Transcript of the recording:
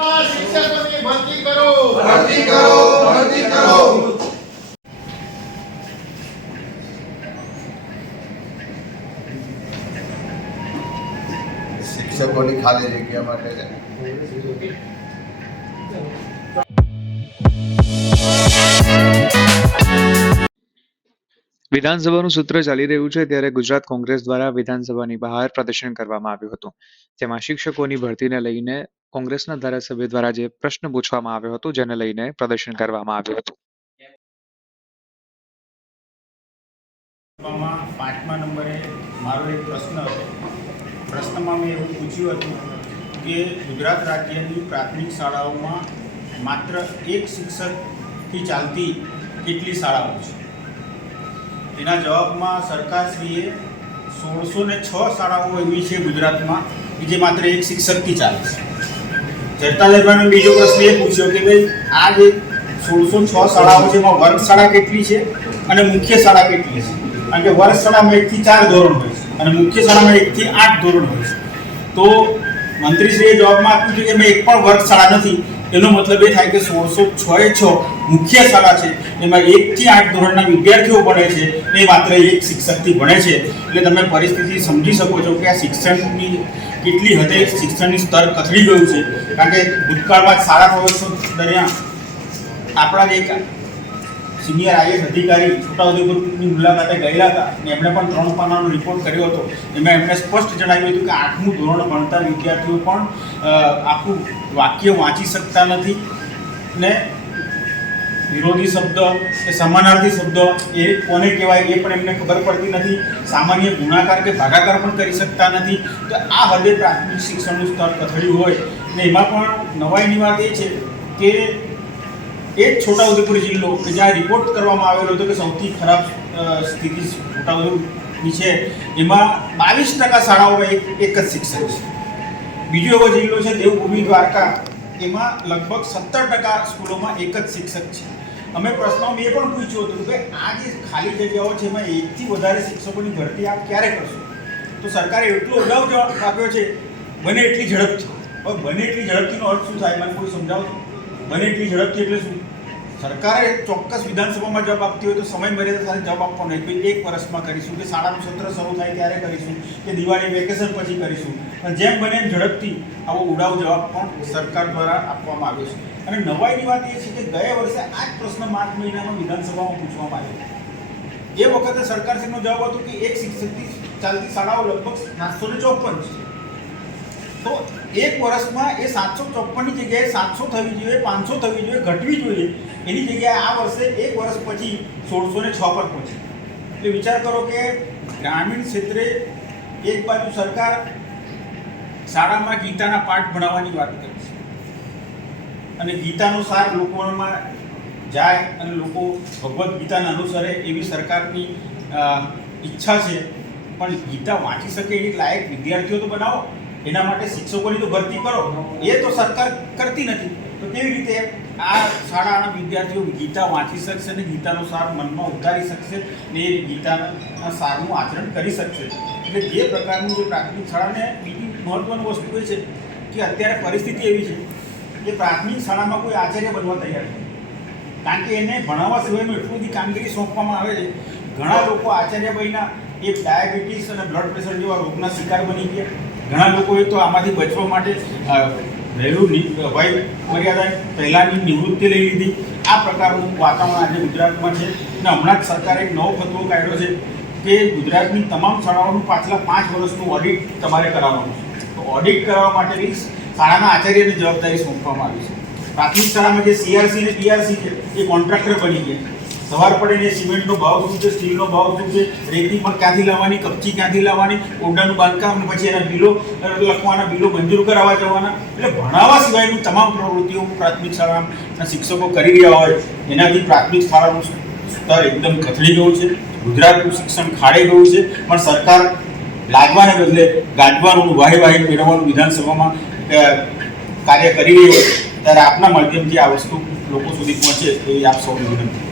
શિક્ષકોની ભરતી કરો, ભરતી કરો, ભરતી કરો। શિક્ષકોની ખાલી જગ્યા માટે છે। વિધાનસભાનું સત્ર ચાલી રહ્યું છે ત્યારે ગુજરાત કોંગ્રેસ દ્વારા વિધાનસભાની બહાર પ્રદર્શન કરવામાં આવ્યું હતું, જેમાં શિક્ષકોની ભરતીને લઈને કોંગ્રેસના ધારાસભ્ય દ્વારા જે પ્રશ્ન પૂછવામાં આવ્યો હતો જેને લઈને પ્રદર્શન કરવામાં આવ્યું હતું। 5મા નંબરે મારો એક પ્રશ્ન હતો। પ્રશ્નમાં મેં એવું પૂછ્યું હતું કે ગુજરાત રાજ્યની પ્રાથમિક શાળાઓમાં માત્ર એક શિક્ષકથી ચાલતી કેટલી શાળાઓ છે? એના જવાબમાં સરકારશ્રીએ 1606 શાળાઓ એવી છે ગુજરાતમાં કે જે માત્ર એક શિક્ષકથી ચાલે છે। ચર્ચા દરમિયાન બીજો પ્રશ્ન એ પૂછ્યો કે ભાઈ આ જે 1606 શાળાઓ છે એમાં વર્ગશાળા કેટલી છે અને મુખ્ય શાળા કેટલી છે? કારણ કે વર્ગશાળામાં 1 થી 4 ધોરણ હોય છે અને મુખ્ય શાળામાં 1 થી 8 ધોરણ હોય છે। તો મંત્રીશ્રીએ જવાબમાં આપ્યું છે કે મેં એક પણ વર્ગશાળા નથી। એનો મતલબ એ થાય કે 1606 મુખ્ય શાળા છે, એમાં 1 થી 8 ધોરણના વિદ્યાર્થીઓ ભણે છે, એ માત્ર એક શિક્ષકથી ભણે છે। એટલે તમે પરિસ્થિતિ સમજી શકો છો કે આ શિક્ષણની કેટલી હદે શિક્ષણની સ્તર કથળી ગયું છે। કારણ કે ભૂતકાળમાં શાળા પ્રવેશો દરમિયાન આપણા જે સિનિયર આઈએસ અધિકારી છોટાઉદેપુરની મુલાકાતે ગયેલા હતા અને એમણે પણ 3 પાનાનો રિપોર્ટ કર્યો હતો। એમાં એમણે સ્પષ્ટ જણાવ્યું હતું કે 8મું ધોરણ ભણતા વિદ્યાર્થીઓ પણ આખું વાક્ય વાંચી શકતા નથી ને વિરોધી શબ્દ કે સમાનાર્થી શબ્દ એ કોને કહેવાય એ પણ એમને ખબર પડતી નથી। સામાન્ય ગુણાકાર કે ભાગાકાર પણ કરી શકતા નથી। તો આ હદે પ્રાથમિક શિક્ષણનું સ્તર કથળ્યું હોય ને એમાં પણ નવાઈની વાત એ છે કે એક છોટાઉદેપુર જિલ્લો કે જ્યાં રિપોર્ટ કરવામાં આવેલો હતો કે સૌથી ખરાબ સ્થિતિ છોટાઉદેપુરની છે, એમાં 22% શાળાઓમાં એક જ શિક્ષક છે। બીજો એવો જિલ્લો છે દેવભૂમિ દ્વારકા, એમાં લગભગ 17% સ્કૂલોમાં એક જ શિક્ષક છે। અમે પ્રશ્નમાં એ પણ પૂછ્યું હતું કે આ જે ખાલી જગ્યાઓ છે એમાં 1 થી વધારે શિક્ષકોની ભરતી આપ ક્યારે કરશો? તો સરકારે એટલો અગાઉ જવાબ આપ્યો છે બને એટલી ઝડપથી। હવે બને એટલી ઝડપથીનો અર્થ શું થાય મને કોઈ સમજાવશો? બને એટલી ઝડપથી એટલે શું? સરકારે ચોક્કસ વિધાનસભામાં જવાબ આપતી હોય તો સમય મર્યાદા સાથે જવાબ આપવાનો હોય કે 1 વર્ષમાં કરીશું, કે શાળાનું સત્ર શરૂ થાય ત્યારે કરીશું, કે દિવાળી વેકેશન પછી કરીશું। અને જેમ બને એમ ઝડપથી આવો ઉડાવ જવાબ પણ સરકાર દ્વારા આપવામાં આવ્યો છે। અને નવાઈની વાત એ છે કે ગયા વર્ષે આ જ પ્રશ્ન માર્ચ મહિનામાં વિધાનસભામાં પૂછવામાં આવ્યો। એ વખતે સરકારશ્રીનો જવાબ હતો કે એક શિક્ષકથી ચાલતી શાળાઓ લગભગ 754 છે। તો એક વર્ષમાં એ 754ની જગ્યાએ 700 થવી જોઈએ, 500 થવી જોઈએ, ઘટવી જોઈએ। એની જગ્યાએ આ વર્ષે એક વર્ષ પછી 1606 પર પહોંચી। એટલે વિચાર કરો કે ગ્રામીણ ક્ષેત્રે એક બાજુ સરકાર શાળામાં ગીતાના પાઠ ભણાવવાની વાત કરે છે અને ગીતાનો સાર લોકોમાં જાય અને લોકો ભગવદ્ ગીતાને અનુસરે એવી સરકારની ઈચ્છા છે, પણ ગીતા વાંચી શકે એવી લાયક વિદ્યાર્થીઓ તો બનાવો। એના માટે શિક્ષકોની તો ભરતી કરો, એ તો સરકાર કરતી નથી। તો કેવી રીતે આ શાળાના વિદ્યાર્થીઓ ગીતા વાંચી શકશે અને ગીતાનો સાર મનમાં ઉતારી શકશે ને એ ગીતાના સારનું આચરણ કરી શકશે? એટલે જે પ્રકારનું જે પ્રાથમિક શાળાને બીજી મહત્ત્વની વસ્તુ એ છે કે અત્યારે પરિસ્થિતિ એવી છે કે પ્રાથમિક શાળામાં કોઈ આચાર્ય બનવા તૈયાર નથી, કારણ કે એને ભણાવવા સિવાયનું એટલી બધી કામગીરી સોંપવામાં આવે છે। ઘણા લોકો આચાર્ય બન્યા એ ડાયાબિટીસ અને બ્લડ પ્રેશર જેવા રોગના શિકાર બની ગયા। ઘણા લોકોએ તો આમાંથી બચવા માટે વહેલું વય મર્યાદા પહેલાંની નિવૃત્તિ લઈ લીધી। આ પ્રકારનું વાતાવરણ આજે ગુજરાતમાં છે અને હમણાં જ સરકારે એક નવો ફતવો કાઢ્યો છે કે ગુજરાતની તમામ શાળાઓનું પાછલા 5 વર્ષનું ઓડિટ તમારે કરાવવાનું છે। તો ઓડિટ કરાવવા માટેની શાળાના આચાર્યની જવાબદારી સોંપવામાં આવી છે। પ્રાથમિક શાળામાં જે સીઆરસી અને ટીઆરસી છે એ કોન્ટ્રાક્ટર બની ગયા। સવાર પડે સિમેન્ટનો ભાવ શું છે, સ્ટીલનો ભાવ શું છે, રેતી પણ ક્યાંથી લાવવાની, કપચી ક્યાંથી લાવવાની, ઓરડાનું બાંધકામ અને પછી એના બિલો લખવાના, બિલો મંજૂર કરાવવા જવાના। એટલે ભણાવવા સિવાયની તમામ પ્રવૃત્તિઓ પ્રાથમિક શાળાના શિક્ષકો કરી રહ્યા હોય એનાથી પ્રાથમિક શાળાનું સ્તર એકદમ કથળી ગયું છે। ગુજરાતનું શિક્ષણ ખાડે ગયું છે, પણ સરકાર લાદવાને બદલે ગાજવાનું, વાહી મેળવવાનું વિધાનસભામાં કાર્ય કરી રહી હોય ત્યારે આપના માધ્યમથી આ વસ્તુ લોકો સુધી પહોંચે એવી આપ સૌને વિનંતી।